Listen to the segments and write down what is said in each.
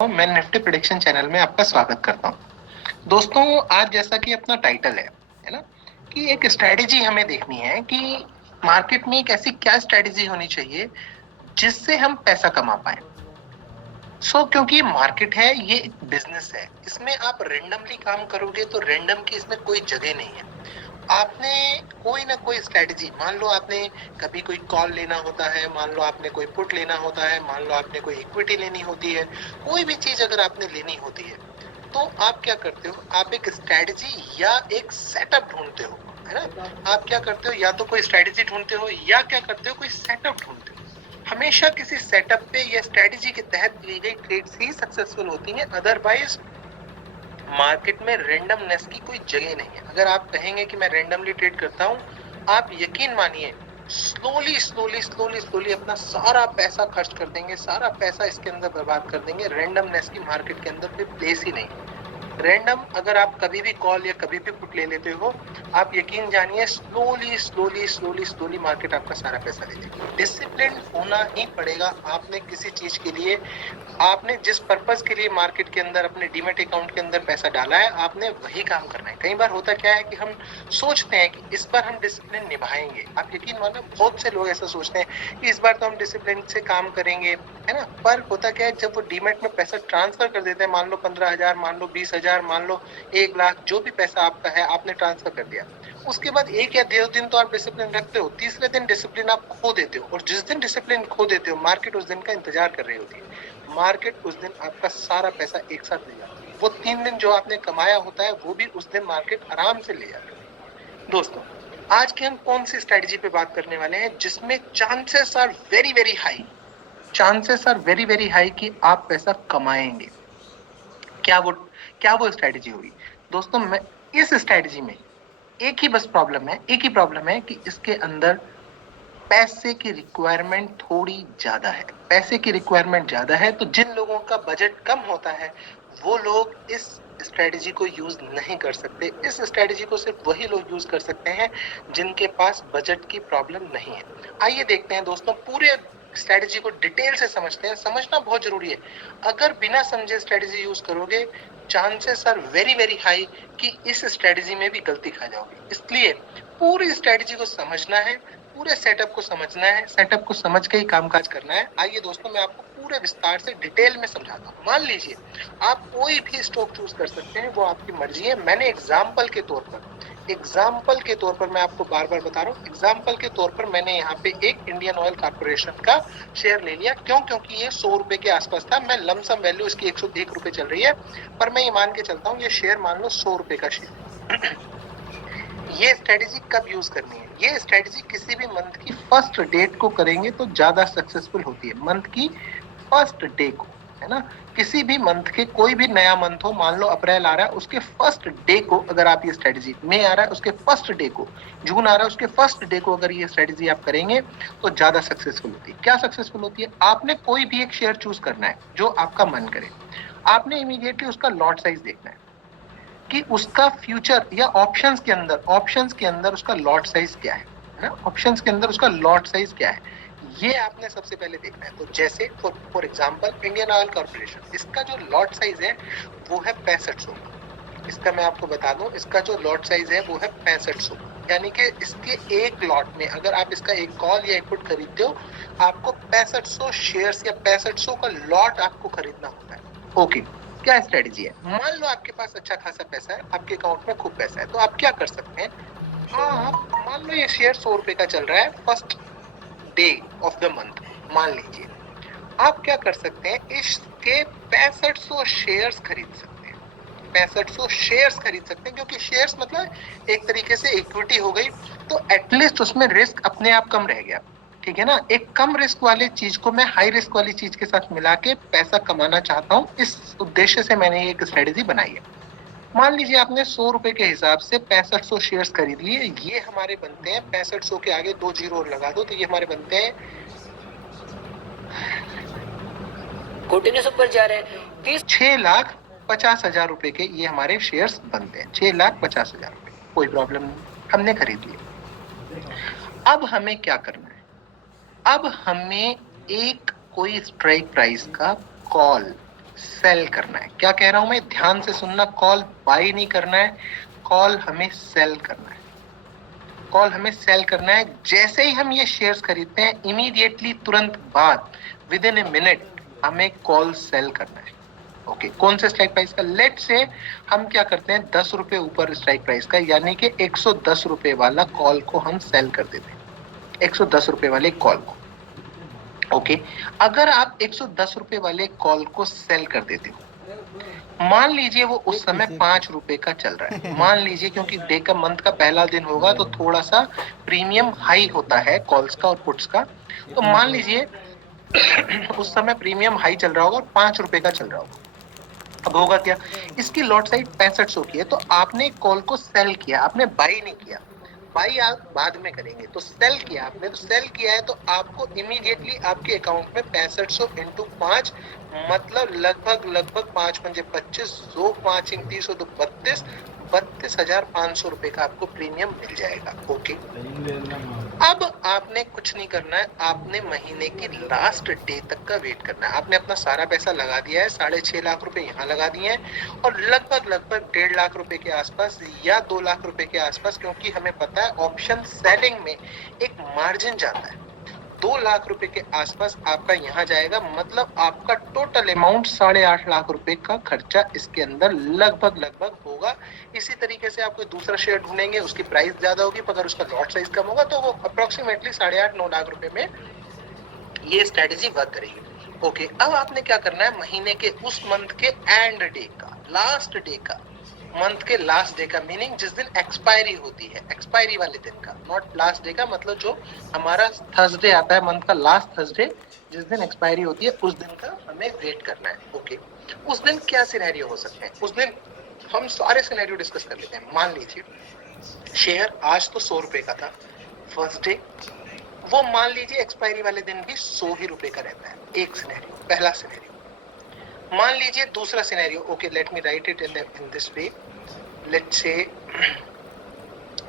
मैं Nifty prediction channel में आपका स्वागत करता हूं। दोस्तों, आज जैसा कि अपना टाइटल है ना, कि एक स्ट्रेटेजी हमें देखनी है कि मार्केट में एक ऐसी क्या स्ट्रेटेजी होनी चाहिए जिससे हम पैसा कमा पाए। क्योंकि मार्केट है, ये एक बिजनेस है, इसमें आप रेंडमली काम करोगे तो रेंडम की इसमें कोई जगह नहीं है। आपने कोई ना कोई स्ट्रेटेजी, मान लो आपने कभी कोई कॉल लेना होता है, मान लो आपने कोई पुट लेना होता है, मान लो आपने कोई इक्विटी लेनी होती है, कोई भी चीज अगर आपने लेनी होती है तो आप क्या करते हो, आप एक स्ट्रेटेजी या एक सेटअप ढूंढते हो, है ना। आप क्या करते हो, या तो कोई स्ट्रेटेजी ढूंढते हो या क्या करते हो, कोई सेटअप ढूंढते हो। हमेशा किसी सेटअप पे या स्ट्रेटेजी के तहत ली गई ट्रेड्स ही सक्सेसफुल होती हैं, अदरवाइज मार्केट में रेंडमनेस की कोई जगह नहीं है। अगर आप कहेंगे कि मैं रेंडमली ट्रेड करता हूं, आप यकीन मानिए स्लोली स्लोली स्लोली स्लोली अपना सारा पैसा खर्च कर देंगे, सारा पैसा इसके अंदर बर्बाद कर देंगे। रेंडमनेस की मार्केट के अंदर कोई प्लेस ही नहीं है। रैंडम अगर आप कभी भी कॉल या कभी भी पुट ले लेते हो, आप यकीन जानिए slowly slowly slowly slowly market आपका सारा पैसा ले लेगी। डिसिप्लिन होना ही पड़ेगा। आपने किसी चीज के लिए, आपने जिस पर्पस के लिए मार्केट के अंदर अपने डीमैट अकाउंट के अंदर पैसा डाला है, आपने वही काम करना है। कई बार होता क्या है कि हम सोचते हैं कि इस बार हम डिसिप्लिन निभाएंगे। आप यकीन मानो बहुत से लोग ऐसा सोचते हैं कि इस बार तो हम डिसिप्लिन से काम करेंगे, है ना। पर होता क्या है, जब वो डीमैट में पैसा ट्रांसफर कर देते हैं, मान लो 15,000, मान लो 20,000, मान लो 1 लाख, जो भी पैसा आपका है आपने ट्रांसफर कर दिया, उसके बाद 1 या 2 दिन तो आप डिसिप्लिन रखते हो, तीसरे दिन डिसिप्लिन आप खो देते हो। और जिस दिन डिसिप्लिन खो देते हो, मार्केट उस दिन का इंतजार कर रही होती है। मार्केट उस दिन आपका सारा पैसा एक साथ ले जाती है। वो 3 दिन जो आपने कमाया होता है, वो भी उस दिन मार्केट आराम से ले जाती है। दोस्तों, आज के हम कौन सी स्ट्रेटेजी पे बात करने वाले हैं जिसमें chances are very very high, chances are very very high कि आप पैसा कमाएंगे। क्या वो क्या वो स्ट्रेटेजी होगी? दोस्तों, मैं इस स्ट्रेटेजी में एक ही बस प्रॉब्लम है, एक ही प्रॉब्लम है कि इसके अंदर पैसे की रिक्वायरमेंट थोड़ी ज्यादा है। पैसे की रिक्वायरमेंट ज्यादा है, तो जिन लोगों का बजट कम होता है वो लोग इस स्ट्रेटेजी को यूज नहीं कर सकते। इस स्ट्रेटेजी को सिर्फ वही लोग यूज कर सकते हैं जिनके पास बजट की प्रॉब्लम नहीं है। आइए देखते हैं दोस्तों, पूरे स्ट्रेटेजी को डिटेल से समझते हैं। समझना बहुत जरूरी है। अगर बिना समझे स्ट्रेटेजी यूज करोगे, chances are very very high कि इस स्ट्रेटेजी में भी गलती खा जाओगे। इसलिए पूरी स्ट्रेटेजी को समझना है, पूरे सेटअप को समझना है, सेटअप को समझ के ही कामकाज करना है। आइए दोस्तों, मैं आपको पूरे विस्तार से डिटेल में समझाता हूँ। मान लीजिए आप कोई भी स्टॉक चूज कर सकते हैं, वो आपकी मर्जी है। मैंने एग्जाम्पल के तौर पर मैं आपको बार बार बता रहा हूँ, एग्जाम्पल के तौर पर मैंने यहाँ पे एक इंडियन ऑयल कॉर्पोरेशन का शेयर ले लिया। क्यों? क्योंकि ये 100 रुपए के आसपास था। मैं लमसम वैल्यू इसकी 101 रुपए चल रही है, पर मैं ये मान के चलता हूँ ये शेयर मान लो 100 रुपए का शेयर। ये स्ट्रेटेजी कब यूज करनी है? ये स्ट्रेटेजी किसी भी मंथ की फर्स्ट डेट को करेंगे तो ज्यादा सक्सेसफुल होती है। मंथ की फर्स्ट डे को, है ना। किसी भी मंथ के, कोई भी नया मंथ हो, मान लो अप्रैल आ रहा है, उसके फर्स्ट डे को अगर आप ये स्ट्रेटेजी, मई आ रहा है उसके फर्स्ट डे को, जून आ रहा है उसके फर्स्ट डे को अगर ये स्ट्रेटेजी आप करेंगे तो ज्यादा सक्सेसफुल होती है। क्या सक्सेसफुल होती है? आपने कोई भी एक शेयर चूज करना है जो आपका मन करे। आपने इमीडिएटली उसका लॉट साइज देखना है कि उसका फ्यूचर या ऑप्शंस के अंदर उसका लॉट साइज क्या है ना। ऑप्शंस के अंदर उसका लॉट साइज क्या है, ये आपने सबसे पहले देखना है। तो जैसे for example Indian oil corporation, इसका जो लॉट साइज है वो है 6500 का। इसका मैं आपको बता दूं, इसका जो लॉट साइज है वो है 6500, यानी कि इसके एक लॉट में अगर आप इसका एक कॉल या एक पुट खरीदते हो, आपको 6500 शेयर्स या 6500 का लॉट आपको खरीदना होता है। ओके, क्या स्ट्रेटेजी है? मान लो आपके पास अच्छा खासा पैसा है, आपके अकाउंट में खूब पैसा है, तो आप क्या कर सकते हैं? आप मान लो ये शेयर 100 रुपए का चल रहा है first day of the month, मान लीजिए। आप क्या कर सकते हैं? इसके 6500 शेयर्स खरीद सकते हैं। 6500 शेयर्स खरीद सकते हैं, क्योंकि शेयर्स मतलब एक तरीके से इक्विटी हो गई, तो एटलीस्ट उसमें रिस्क अपने आप कम रह गया। ठीक है ना। एक कम रिस्क वाली चीज को मैं हाई रिस्क वाली चीज के साथ मिला के पैसा कमाना चाहता हूँ, इस उद्देश्य से मैंने ये एक स्ट्रेटेजी बनाई है। मान लीजिए आपने 100 रुपए के हिसाब से 6500 शेयर्स खरीद लिए। ये हमारे बनते हैं 6500 के आगे 2 जीरो और लगा दो तो ये हमारे बनते हैं, कंटिन्यूस ऊपर जा रहे हैं, 6,50,000 रुपए के ये हमारे शेयर्स बनते हैं। 6,50,000 रुपए, कोई प्रॉब्लम नहीं, हमने खरीद लिए। अब हमें क्या करना है? अब हमें एक कोई स्ट्राइक प्राइस का कॉल, सेल करना है। क्या कह रहा हूं मैं, ध्यान से सुनना, कॉल बाय नहीं करना है, कॉल हमें सेल करना है। कॉल हमें सेल करना है। जैसे ही हम ये शेयर्स खरीदते हैं, इमीडिएटली तुरंत बाद, विद इन ए मिनट, हमें कॉल सेल करना है। ओके, कौन से स्ट्राइक प्राइस का? लेट से हम क्या करते हैं, 10 रुपए ऊपर स्ट्राइक प्राइस का, यानी कि 110 रुपए वाला कॉल को हम सेल कर देते हैं, 110 रुपए वाले कॉल को। ओके, अगर आप 110 रुपए वाले कॉल को सेल कर देते हो, मान लीजिए वो उस समय 5 रुपए का चल रहा है, मान लीजिए, क्योंकि डे का मंथ का पहला दिन होगा तो थोड़ा सा प्रीमियम हाई होता है कॉल्स का और पुट्स का, तो मान लीजिए उस समय प्रीमियम हाई चल रहा होगा और 5 रुपए का चल रहा होगा। अब होगा क्या, इसकी लॉट साइज 6500 की है, तो आपने कॉल को सेल किया, आपने बाई नहीं किया, बाई आप बाद में करेंगे, तो सेल किया आपने, तो सेल किया है तो आपको इमीडिएटली आपके अकाउंट में 6500 इंटू 5, मतलब लगभग 5 पंजे 25, 2 5 30 तो 32,500 रुपए का आपको प्रीमियम मिल जाएगा। ओके, अब आपने कुछ नहीं करना है, आपने महीने की लास्ट डे तक का वेट करना है। आपने अपना सारा पैसा लगा दिया है, 6.5 लाख रुपए यहाँ लगा दिए हैं और लगभग 1.5 लाख रुपए के आसपास या 2 लाख रुपए के आसपास, क्योंकि हमें पता है ऑप्शन सेलिंग में एक मार्जिन जाता है, 2 लाख रुपए के आसपास आपका यहाँ जाएगा, मतलब आपका टोटल अमाउंट 8.5 लाख रुपए का खर्चा इसके अंदर लगभग होगा। इसी तरीके से आप कोई दूसरा शेयर ढूंढेंगे, उसकी प्राइस ज्यादा होगी, पर अगर उसका लॉट साइज कम होगा तो वो अप्रोक्सीमेटली 8.5-9 लाख रुपए में ये स्ट्रेटेजी वर्क करेगी। ओके, अब आपने क्या करना है, महीने के उस मंथ के एंड डे का, लास्ट डे का, मंथ के लास्ट डे का, मीनिंग जिस दिन एक्सपायरी होती है, एक्सपायरी वाले दिन का, नॉट लास्ट डे का, मतलब जो हमारा थर्सडे आता है, मंथ का लास्ट थर्सडे, जिस दिन एक्सपायरी होती है, उस दिन का हमें वेट करना है। ओके, उस दिन क्या सिनेरियो हो सकते हैं, उस दिन हम सारे सिनेरियो डिस्कस कर लेते हैं। मान लीजिए शेयर आज तो 100 रुपए का था फर्स्ट डे, वो मान लीजिए एक्सपायरी वाले दिन भी 100 ही रुपए का रहता है। एक सिनेरियो, पहला सिनेरियो। मान लीजिए दूसरा scenario, okay let me right it in this way,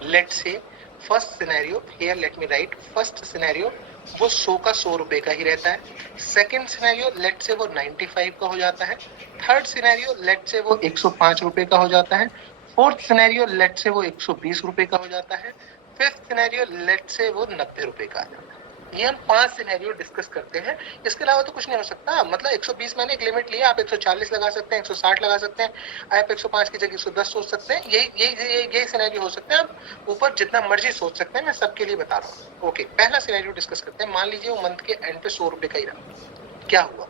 let's say first scenario here, let me write first scenario, वो 100 का 100 रुपए का ही रहता है। सेकेंड सिनेरियो लेट से वो 95 का हो जाता है। थर्ड सिनेरियो लेट से वो 105 रुपए का हो जाता है। फोर्थ सिनेरियो लेट से वो 120 रुपए का हो जाता है। फिफ्थ सिनेरियो लेट से वो 90 रुपए का आ जाता है। ये हम 5 सिनेरियो डिस्कस करते हैं, इसके अलावा तो कुछ नहीं हो सकता। मतलब 120 मैंने एक लिमिट लिया, आप 140 लगा सकते हैं, 160 लगा सकते हैं, आप 105 की जगह 110 सोच सकते हैं। यही सिनेरियो हो सकते हैं, आप ऊपर जितना मर्जी सोच सकते हैं, मैं सबके लिए बता रहा हूँ। ओके, पहला सिनेरियो डिस्कस करते हैं। मान लीजिए वो मंथ के एंड पे 100 रुपए का ही रहा, क्या हुआ?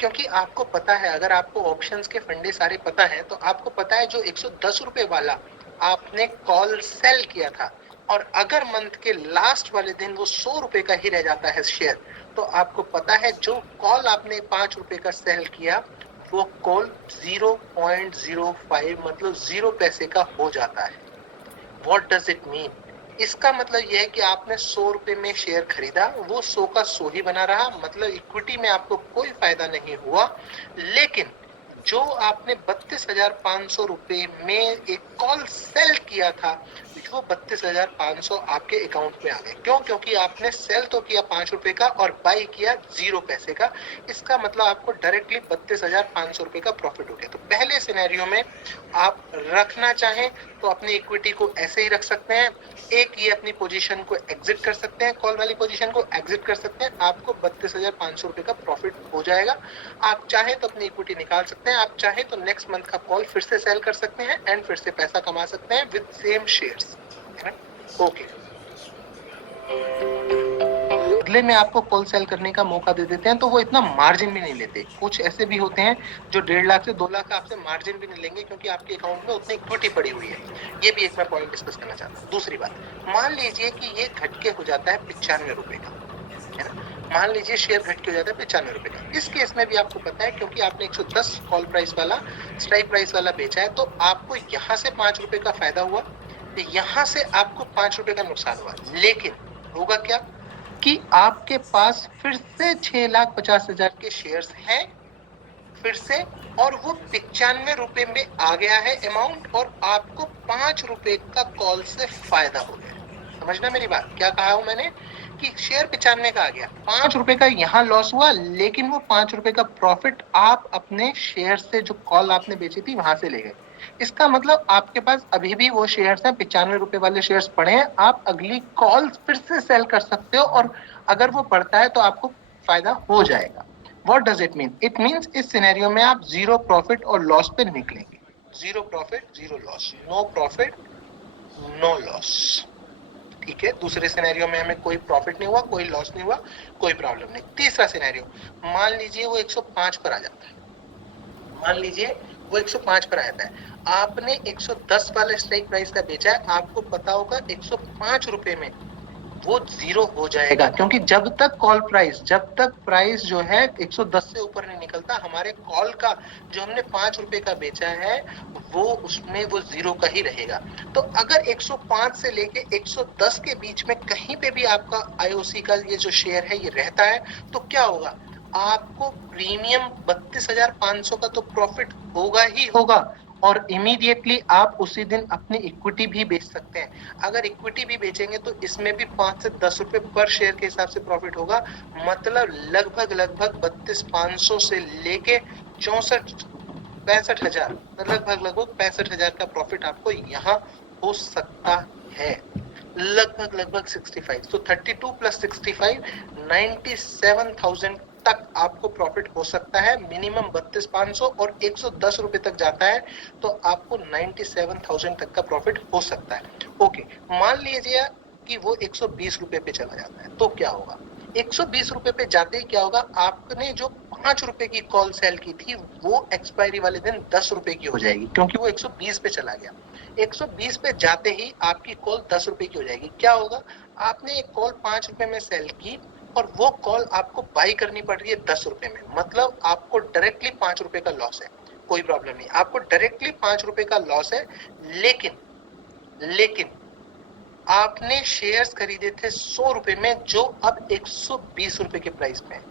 क्योंकि आपको पता है, अगर आपको ऑप्शंस के फंडे सारे पता है, तो आपको पता है जो 110 रुपए वाला आपने कॉल सेल किया था, और अगर मंथ के लास्ट वाले दिन वो 100 रुपए का ही रह जाता है शेयर, तो आपको पता है जो कॉल आपने 5 रुपए का सेल किया, वो कॉल 0.05 मतलब 0 पैसे का हो जाता है। What does it mean? इसका मतलब यह है कि आपने 100 रुपए में शेयर खरीदा, वो 100 का 100 ही बना रहा, मतलब इक्विटी में आपको कोई फायदा नहीं हुआ। लेकिन जो आपने 32,500 रुपए में एक कॉल सेल किया था, वो 32,500 आपके अकाउंट में आ गए। क्यों? क्योंकि आपने सेल तो किया 5 रुपए का और बाई किया 0 पैसे का। इसका मतलब आपको डायरेक्टली 32,500 रुपए का प्रॉफिट हो गया। तो पहले सिनेरियो में आप रखना चाहें तो अपनी इक्विटी को ऐसे ही रख सकते हैं, एक ये अपनी पोजीशन को एग्जिट कर सकते हैं, कॉल वाली पोजीशन को एग्जिट कर सकते हैं, आपको 32,500 रुपए का प्रॉफिट हो जाएगा। आप चाहे तो अपनी इक्विटी निकाल सकते हैं, आप चाहे तो नेक्स्ट मंथ का कॉल फिर से सेल कर सकते हैं एंड फिर से पैसा कमा सकते हैं विद सेम शेयर्स। ओके, बदले में आपको कॉल सेल करने का मौका दे देते हैं, तो वो इतना मार्जिन भी नहीं लेते। कुछ ऐसे भी होते हैं जो 1.5 लाख से 2 लाख का आपसे मार्जिन भी नहीं लेंगे, क्योंकि आपके अकाउंट में उतनी इक्विटी पड़ी हुई है। ये भी एक मैं पॉइंट डिस्कस करना चाहता हूँ। दूसरी बात, मान लीजिए कि ये घट के हो जाता है 95 रुपए का, है ना? मान लीजिए शेयर घट के हो जाता है 95 रुपए का। इस केस में भी आपको पता है, क्योंकि आपने 110 कॉल प्राइस वाला, स्ट्राइक प्राइस वाला बेचा है, तो आपको यहाँ से 5 रुपए का फायदा हुआ, तो यहाँ से आपको 5 रुपए का नुकसान हुआ। लेकिन होगा क्या कि आपके पास फिर से 6,50,000 के शेयर्स हैं फिर से, और वो 95 रुपए में आ गया है अमाउंट, और आपको 5 रुपए का कॉल से फायदा हो गया। समझना मेरी बात, क्या कहा हूं मैंने कि शेयर 95 का आ गया, 5 रुपए का यहाँ लॉस हुआ, लेकिन वो 5 रुपए का प्रॉफिट आप अपने शेयर से, जो कॉल आपने बेची थी वहां से ले गए। इसका मतलब आपके पास अभी भी वो शेयर्स हैं, 95 रुपए वाले शेयर्स पड़े हैं, आप अगली कॉल फिर से सेल कर सकते हो, और अगर वो बढ़ता है तो आपको फायदा हो जाएगा। What does it mean? It means इस सिनेरियो में आप जीरो प्रॉफिट और लॉस पे निकलेंगे। Zero profit zero loss, no profit no loss. ठीक है, दूसरे सिनेरियो में हमें कोई प्रॉफिट नहीं हुआ, कोई लॉस नहीं हुआ, कोई प्रॉब्लम नहीं। तीसरा सिनेरियो, मान लीजिए वो 105 पर आ जाता है, मान लीजिए वो 105 पर आ जाता है, आपने 110 वाले स्ट्राइक प्राइस का बेचा है, आपको पता होगा 105 रुपए में वो जीरो हो जाएगा, क्योंकि जब तक प्राइस जो है 110 से ऊपर नहीं निकलता, हमारे कॉल का जो हमने 5 रुपए का बेचा है वो उसमें वो जीरो का ही रहेगा। तो अगर 105 से लेके 110 के बीच में कहीं पे भी आपका आईओसी का ये जो शेयर है ये रहता है, तो क्या होगा? आपको प्रीमियम 32,500 का तो प्रॉफिट होगा ही होगा, और इमीडिएटली आप उसी दिन अपनी इक्विटी भी बेच सकते हैं। अगर इक्विटी भी बेचेंगे तो इसमें भी 5 से 10 रुपए पर शेयर के हिसाब से प्रॉफिट होगा, मतलब लगभग 32,500 से लेके 65,000 लगभग 65,000 का प्रॉफिट आपको यहाँ हो सकता है। लगभग 65, तो 32 प्लस 65, 97,000 तक आपको प्रॉफिट हो सकता है। मिनिमम 32,500 और 110 रुपए तक जाता है तो आपको 97,000 तक का प्रॉफिट हो सकता है। ओके, मान लीजिए कि वो 120 रुपए पे चला जाता है, तो क्या होगा? 120 रुपए पे जाते ही क्या होगा? आपने जो 5 रुपए की कॉल सेल की थी वो एक्सपायरी वाले दिन 10 रुपए की हो जाएगी, क्योंकि वो 120 पे चला गया। 120 पे जाते ही आपकी कॉल 10 रुपए की हो जाएगी। क्या होगा? आपने एक कॉल 5 रुपए में सेल की और वो कॉल आपको बाई करनी पड़ रही है 10 रुपए में, मतलब आपको डायरेक्टली 5 रुपए का लॉस है। कोई प्रॉब्लम नहीं, आपको डायरेक्टली 5 रुपए का लॉस है, लेकिन आपने शेयर्स खरीदे थे 100 रुपए में, जो अब 120 रुपए के प्राइस में है।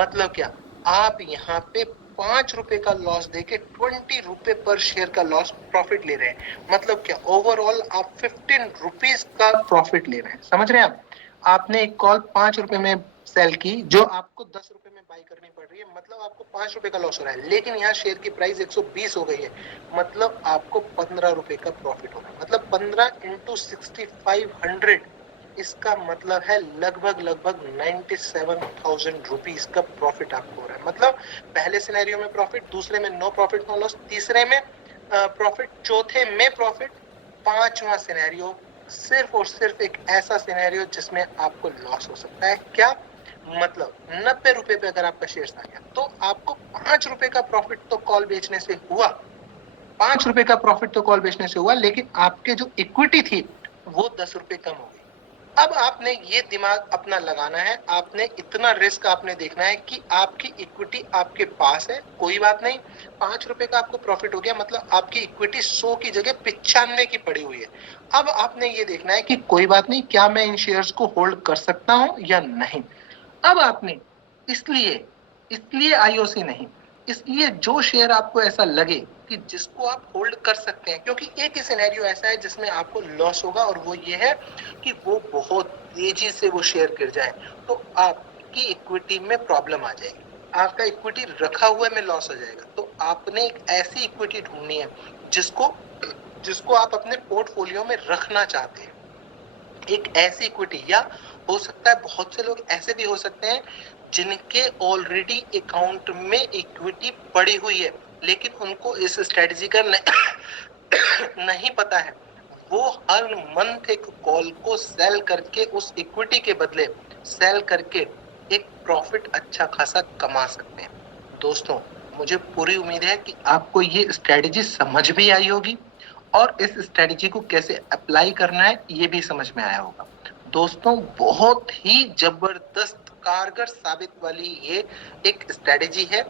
मतलब क्या? आप यहाँ पे 5 रुपए का लॉस देके 20 रुपए पर शेयर का लॉस प्रॉफिट ले रहे हैं। मतलब क्या? ओवरऑल आप 15 रुपीज का प्रॉफिट ले रहे हैं। समझ रहे हैं आप? आपने एक कॉल 5 रुपए में सेल की, जो आपको 10 रुपए में बाई करनी पड़ रही है, मतलब आपको 5 रुपए का लॉस हो रहा है, लेकिन यहाँ शेयर की प्राइस 120 हो गई है, मतलब आपको 15 रुपए का प्रॉफिट हो रहा है। मतलब 15 इंटू 6500, इसका मतलब है लगभग 97,000 रुपीज का प्रॉफिट आपको हो रहा है। मतलब पहले सिनेरियो में प्रॉफिट, दूसरे में नो प्रॉफिट नो लॉस, तीसरे में प्रॉफिट, चौथे में प्रॉफिट, पांचवा सिनेरियो सिर्फ और सिर्फ एक ऐसा सिनेरियो जिसमें आपको लॉस हो सकता है। क्या मतलब? 90 रुपए पे अगर आपका शेयर आ गया तो आपको 5 रुपए का प्रॉफिट तो कॉल बेचने से हुआ, 5 रुपए का प्रॉफिट तो कॉल बेचने से हुआ, लेकिन आपके जो इक्विटी थी वो 10 रुपए कम हो गई। अब आपने ये दिमाग अपना लगाना है, आपने इतना रिस्क आपने देखना है कि आपकी इक्विटी आपके पास है, कोई बात नहीं, 5 रुपए का आपको प्रॉफिट हो गया, मतलब आपकी इक्विटी 100 की जगह 95 की पड़ी हुई है। अब आपने ये देखना है कि कोई बात नहीं, क्या मैं इन शेयर्स को होल्ड कर सकता हूं या नहीं। अब आपने इसलिए इसलिए आईओसी नहीं, इसलिए जो शेयर आपको ऐसा लगे कि जिसको आप होल्ड कर सकते हैं, क्योंकि एक ही सिनेरियो ऐसा है जिसमें आपको लॉस होगा, और वो ये है कि वो बहुत तेजी से वो शेयर गिर जाए, तो आपकी इक्विटी में प्रॉब्लम आ जाएगी, आपका इक्विटी रखा हुए में लॉस हो जाएगा। तो आपने एक ऐसी इक्विटी ढूंढनी है जिसको आप अपने पोर्टफोलियो में रखना चाहते हैं, एक ऐसी इक्विटी, या हो सकता है बहुत से लोग ऐसे भी हो सकते हैं जिनके ऑलरेडी अकाउंट में इक्विटी पड़ी हुई है, लेकिन उनको इस स्ट्रेटजी का नहीं पता है। वो हर मंथ एक कॉल को सेल करके, उस इक्विटी के बदले सेल करके एक प्रॉफिट अच्छा खासा कमा सकते हैं। दोस्तों, मुझे पूरी उम्मीद है कि आपको ये स्ट्रेटजी समझ भी आई होगी, और इस स्ट्रेटजी को कैसे अप्लाई करना है ये भी समझ में आया होगा। दोस्तों, बहुत ही जबरदस्त कारगर साबित वाली ये एक स्ट्रेटजी है,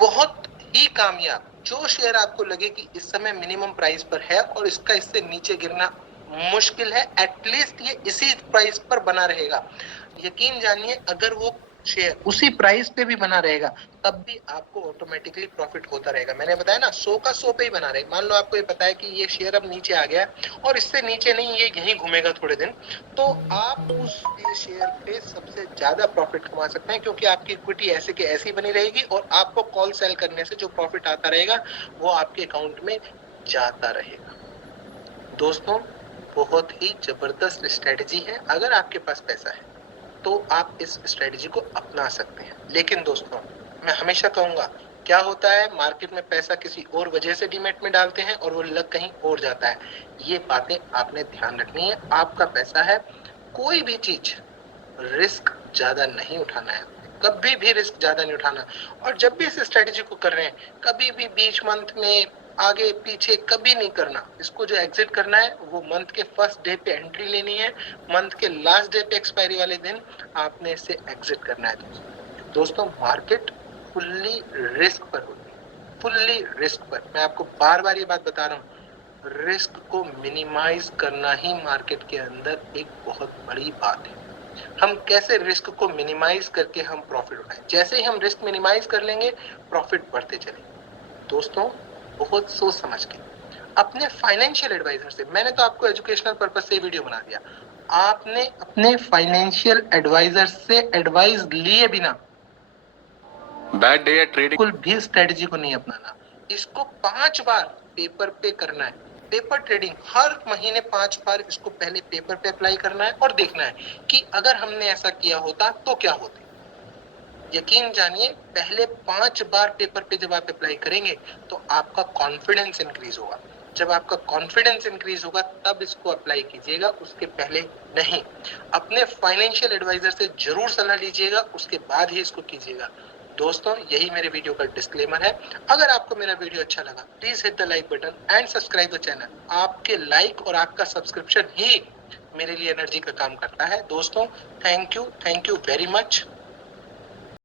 बहुत ही कामयाब। जो शेयर आपको लगे कि इस समय मिनिमम प्राइस पर है और इसका इससे नीचे गिरना मुश्किल है, एटलीस्ट ये इसी प्राइस पर बना रहेगा, यकीन जानिए अगर वो शेयर उसी प्राइस पे भी बना रहेगा, तब भी आपको ऑटोमेटिकली प्रॉफिट होता रहेगा। मैंने बताया ना 100 का 100 पे ही बना रहेगा। मान लो आपको ये पता है कि ये शेयर अब नीचे आ गया और इससे नीचे नहीं, ये यहीं घूमेगा थोड़े दिन, तो आप उस शेयर पे सबसे ज्यादा प्रॉफिट कमा सकते हैं, क्योंकि आपकी इक्विटी ऐसे की ऐसी बनी रहेगी और आपको कॉल सेल करने से जो प्रॉफिट आता रहेगा वो आपके अकाउंट में जाता रहेगा। दोस्तों, बहुत ही जबरदस्त स्ट्रेटजी है। अगर आपके पास पैसा है तो आप इस स्ट्रेटजी को अपना सकते हैं। लेकिन दोस्तों, मैं हमेशा कहूंगा, क्या होता है मार्केट में पैसा किसी और वजह से डीमैट में डालते हैं और वो लग कहीं और जाता है। ये बातें आपने ध्यान रखनी है। आपका पैसा है, कोई भी चीज रिस्क ज्यादा नहीं उठाना है, कभी भी रिस्क ज्यादा नहीं उठाना। और जब भी इस स्ट्रेटजी को कर रहे हैं, कभी भी बीच मंथ में आगे पीछे कभी नहीं करना। इसको जो एग्जिट करना है वो मंथ के फर्स्ट डे पे एंट्री लेनी है, मंथ के लास्ट डे पे एक्सपायरी वाले दिन आपने इसे एग्जिट करना है। दोस्तों, मार्केट फुल्ली रिस्क पर होती है, फुल्ली रिस्क पर। मैं आपको बार बार ये बात बता रहा हूँ, रिस्क को मिनिमाइज करना ही मार्केट के अंदर एक बहुत बड़ी बात है। हम कैसे रिस्क को मिनिमाइज करके हम प्रॉफिट उठाएं। जैसे ही हम रिस्क मिनिमाइज कर लेंगे, प्रॉफिट बढ़ते चलेंगे। दोस्तों, बहुत सोच समझ के अपने फाइनेंशियल एडवाइजर से, मैंने तो आपको एजुकेशनल पर्पस से वीडियो बना दिया, आपने अपने फाइनेंशियल एडवाइजर से एडवाइस लिए बिना बैड डे ट्रेडिंग बिल्कुल भी स्ट्रेटजी को नहीं अपनाना। इसको 5 बार पेपर पे करना है। पेपर ट्रेडिंग हर महीने 5 बार इसको पहले पेपर पे अप्लाई करना है और देखना है कि अगर हमने ऐसा किया होता तो क्या होता। यकीन जानिए, पहले 5 बार पेपर पे जब आप अप्लाई करेंगे तो आपका कॉन्फिडेंस इंक्रीज होगा। जब आपका कॉन्फिडेंस इंक्रीज होगा तब इसको अप्लाई कीजिएगा, उसके पहले नहीं। अपने फाइनेंशियल एडवाइजर से जरूर सलाह लीजिएगा, उसके बाद ही इसको कीजिएगा। दोस्तों, यही मेरे वीडियो का डिस्क्लेमर है। अगर आपको मेरा वीडियो अच्छा लगा, please hit the like button and subscribe the channel. आपके लाइक और आपका सब्सक्रिप्शन ही मेरे लिए एनर्जी का काम करता है। दोस्तों, थैंक यू वेरी मच।